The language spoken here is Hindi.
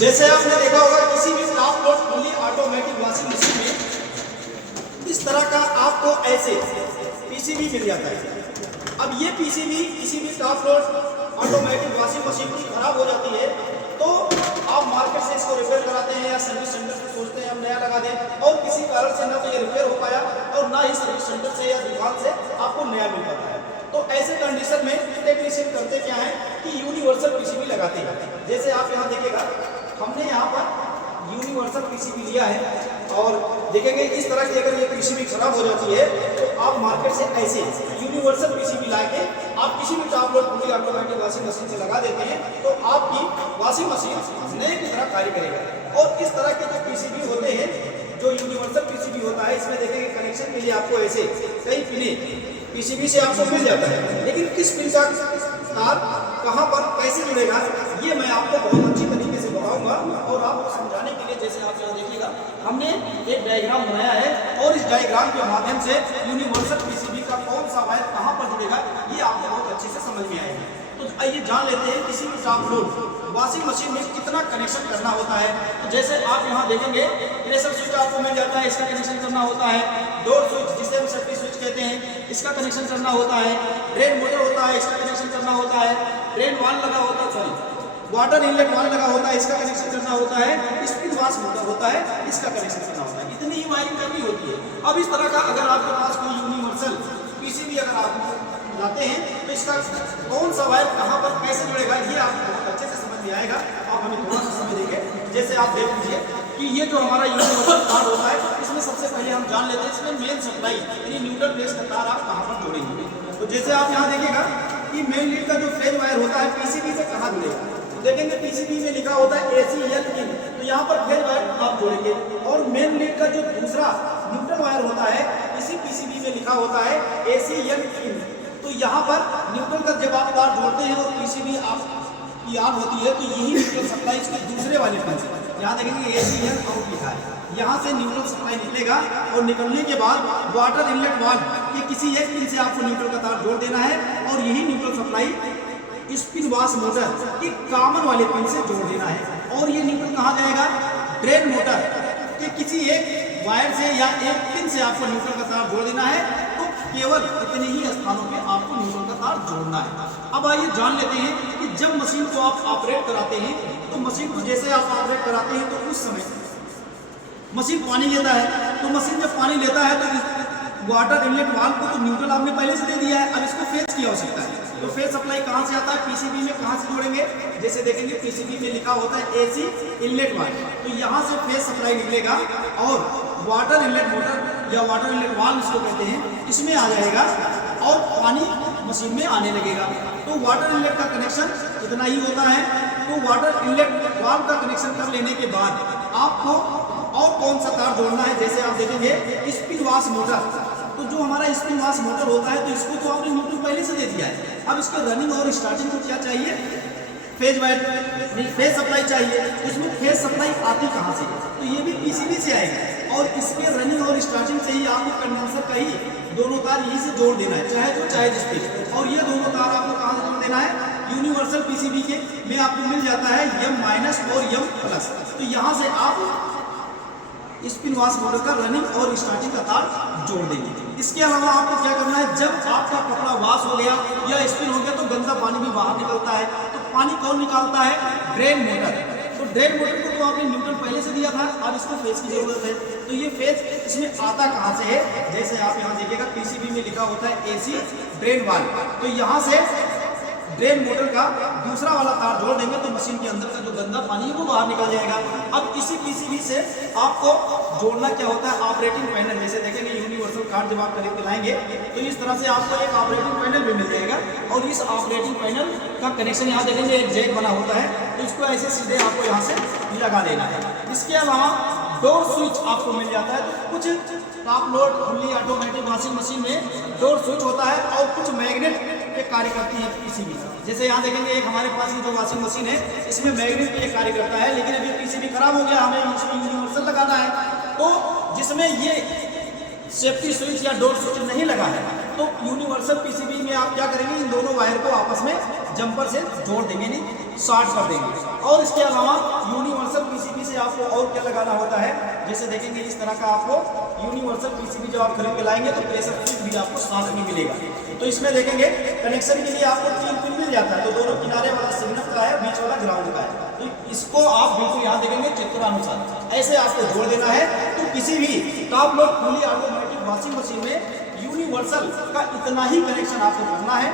जैसे आपने देखा होगा किसी भी top load fully automatic washing machine में इस तरह का आपको ऐसे पीसीबी मिल जाता है। अब ये पीसीबी किसी भी top load automatic washing machine की खराब हो जाती है तो आप मार्केट से इसको रिपेयर कराते हैं या सर्विस सेंटर से सोचते हैं हम नया लगा दें, और किसी कारण से ना तो ये रिपेयर हो पाया और ना ही सर्विस सेंटर से या दुकान से आपको नया मिल पाता है। तो ऐसे कंडीशन में टेक्नीशियन करते क्या है कि यूनिवर्सल पीसीबी लगाते हैं। जैसे आप यहाँ देखिएगा हमने यहाँ पर यूनिवर्सल पीसीबी लिया है और देखेंगे इस तरह की अगर ये पीसीबी खराब हो जाती है तो आप मार्केट से ऐसे यूनिवर्सल पीसीबी लाके आप किसी भी top load fully automatic washing machine से लगा देते हैं तो आपकी वॉशिंग मशीन नए की तरह कार्य करेगा। और इस तरह के जो पीसीबी होते हैं, जो यूनिवर्सल पीसीबी होता है, इसमें देखेंगे कनेक्शन के लिए आपको ऐसे कई पिने पीसीबी से आपको मिल जाता है, लेकिन किस पिन का तार कहाँ पर कैसे जुड़ेगा ये मैं आपको बहुत अच्छी तरीके से बताऊंगा। और आपको समझाने के लिए जैसे आप यहाँ देखिएगा हमने एक डायग्राम बनाया है और इस डायग्राम के माध्यम से यूनिवर्सल पीसीबी का कौन सा वायर कहाँ पर जुड़ेगा ये आपको बहुत अच्छे से समझ में आएगा। तो आइए जान लेते हैं किसी भी टॉप लोड वॉशिंग मशीन में कितना कनेक्शन करना होता है। तो जैसे आप यहाँ देखेंगे प्रेशर स्विच आपको मिल जाता है, इसका कनेक्शन करना होता है। डोर स्विच जिसे हम सेफ्टी स्विच कहते हैं इसका कनेक्शन करना होता है। ड्रेन मोटर होता है इसका कनेक्शन करना होता है। ड्रेन वाल्व लगा होता है, सॉरी वाटर इनलेट वाल्व लगा होता है इसका कनेक्शन करना होता है। स्पिन वाश मोटर होता है इसका कनेक्शन करना होता है। इतनी ही वायरिंग करनी होती है। अब इस तरह का अगर आपके पास कोई यूनिवर्सल पीसीबी अगर आप लाते हैं तो इसका कौन सा वायर कहाँ पर कैसे जुड़ेगा ये आपको बहुत अच्छे से समझ में आएगा। आप हमें थोड़ा सा समय देंगे। जैसे आप देख लीजिए कि ये जो हमारा यूनिवर्सल तार होता है इसमें सबसे पहले हम जान लेते हैं इसमें मेन सप्लाई यानी न्यूट्रल बेस का तार आप कहाँ पर जोड़ेंगे। तो जैसे आप यहाँ देखिएगा कि मेन लीड का जो फेज वायर होता है पीसीबी से कहाँ जुड़ेगा, तो देखेंगे पीसीबी में लिखा होता है ACL इन, तो यहाँ पर फेज वायर आप जोड़ेंगे। और मेन लीड का जो दूसरा न्यूट्रल वायर होता है इसी पीसीबी में लिखा होता है ACL इन, तो यहाँ पर न्यूट्रल का जब आप तार जोड़ते हैं और पीसीबी आप की ऑन होती है तो यही न्यूट्रल सप्लाई इसके दूसरे वाले पिन से, यहाँ देखेंगे ACL आउट लिखा है, यहाँ से न्यूट्रल सप्लाई निकलेगा और निकलने के बाद वाटर इनलेट वाल्व के किसी एक पिन से आपको न्यूट्रल का तार जोड़ देना है और यही neutral supply spin wash motor के कॉमन वाले पिन से जोड़ देना है। और ये न्यूट्रल कहाँ जाएगा, ड्रेन मोटर के किसी एक वायर से या एक पिन से आपको न्यूट्रल का तार जोड़ देना है। तो केवल इतने ही स्थानों पे आपको न्यूट्रल का तार जोड़ना है। अब आइए जान लेते हैं कि जब मशीन को आप ऑपरेट कराते हैं तो मशीन को जैसे आप ऑपरेट कराते हैं तो उस समय मशीन पानी लेता है, तो मशीन जब पानी लेता है तो वाटर इनलेट वाल्व को तो न्यूट्रल आपने पहले से दे दिया है, अब इसको फेज की आवश्यकता है। तो फेज सप्लाई कहाँ से आता है, पीसीबी में कहाँ से जोड़ेंगे, जैसे देखेंगे पीसीबी में लिखा होता है AC इनलेट वाल्व, तो यहाँ से फेज सप्लाई निकलेगा और वाटर इनलेट मोटर या वाटर इनलेट वाल्व इसको कहते हैं, इसमें आ जाएगा और पानी मशीन में आने लगेगा। तो वाटर इनलेट का कनेक्शन इतना ही होता है। तो वाटर इनलेट वाल्व का कनेक्शन कर लेने के बाद आपको और कौन सा तार जोड़ना है, जैसे आप देखेंगे स्पिन वाश मोटर, तो जो हमारा स्पिन वाश मोटर होता है तो इसको तो आपने न्यूट्रल पहले से दे दिया है। अब इसके रनिंग और स्टार्टिंग को क्या चाहिए, फेज वायर फेज सप्लाई चाहिए। इसमें फेज सप्लाई आती कहाँ से, तो ये भी पीसीबी से आएगा और इसके रनिंग और स्टार्टिंग से ही आपको कंडेंसर का ही दोनों तार यहीं से जोड़ देना है, चाहे तो चाहे जिस पे। और ये दोनों तार आपको कहाँ से जोड़ देना है, यूनिवर्सल पीसीबी के में आपको मिल जाता है M- और M+, तो यहाँ से आप स्पिन वाश मोटर का रनिंग और स्टार्टिंग का तार जोड़ देंगे। इसके अलावा आपको क्या करना है, जब आपका कपड़ा वॉश हो गया या स्पिन हो गया तो गंदा पानी भी बाहर निकलता है, तो पानी कौन निकालता है, ड्रेन मोटर। तो ड्रेन मोटर को तो आपने न्यूट्रल पहले से दिया था, अब इसको फेज की जरूरत है। तो ये फेज इसमें आता कहाँ से है, जैसे आप यहाँ देखिएगा पीसीबी में लिखा होता है AC ड्रेन वाल्व, तो यहाँ से ड्रेन मोटर का दूसरा वाला तार जोड़ देंगे तो मशीन के अंदर का जो गंदा पानी है वो बाहर निकल जाएगा। अब इसी पीसीबी से आपको जोड़ना क्या होता है, ऑपरेटिंग पैनल, जैसे देखेंगे यूनिवर्सल कार्ड जब आप खरीद के लाएंगे तो इस तरह से आपको एक ऑपरेटिंग पैनल भी मिल जाएगा और इस ऑपरेटिंग पैनल का कनेक्शन यहाँ देखेंगे एक जैक बना होता है, तो इसको ऐसे सीधे आपको यहाँ से लगा देना है। इसके अलावा डोर स्विच आपको मिल जाता है। तो कुछ top load fully automatic washing machine में डोर स्विच होता है और कुछ मैग्नेट पे कार्य करती है पीसीबी। जैसे यहाँ देखेंगे एक हमारे पास ये जो वॉशिंग मशीन है इसमें मैग्नेट पे कार्य करता है, लेकिन अभी पीसीबी खराब हो गया, हमें इसमें यूनिवर्सल लगाना है। तो जिसमें ये सेफ्टी स्विच या डोर स्विच नहीं लगा है तो यूनिवर्सल पीसीबी में आप क्या करेंगे, इन दोनों वायर को आपस में जंपर से जोड़ देंगे, नहीं शॉर्ट कर देंगे। और इसके अलावा यूनिवर्सल और क्या लगाना होता है, जैसे देखेंगे इस तरह का आपको यूनिवर्सल पीसीबी जब आप खरीद के लाएंगे तो प्रेशर फ्रिज भी आपको साथ में मिलेगा। तो इसमें देखेंगे कनेक्शन के लिए आपको 3 पिन मिल जाता है, तो दोनों किनारे वाला सिग्नल का है, बीच वाला ग्राउंड का है। तो इसको आप बिल्कुल यहाँ देखेंगे चित्रानुसार ऐसे आपको जोड़ देना है। तो किसी भी top load fully automatic washing machine में यूनिवर्सल का इतना ही कनेक्शन आपको करना है।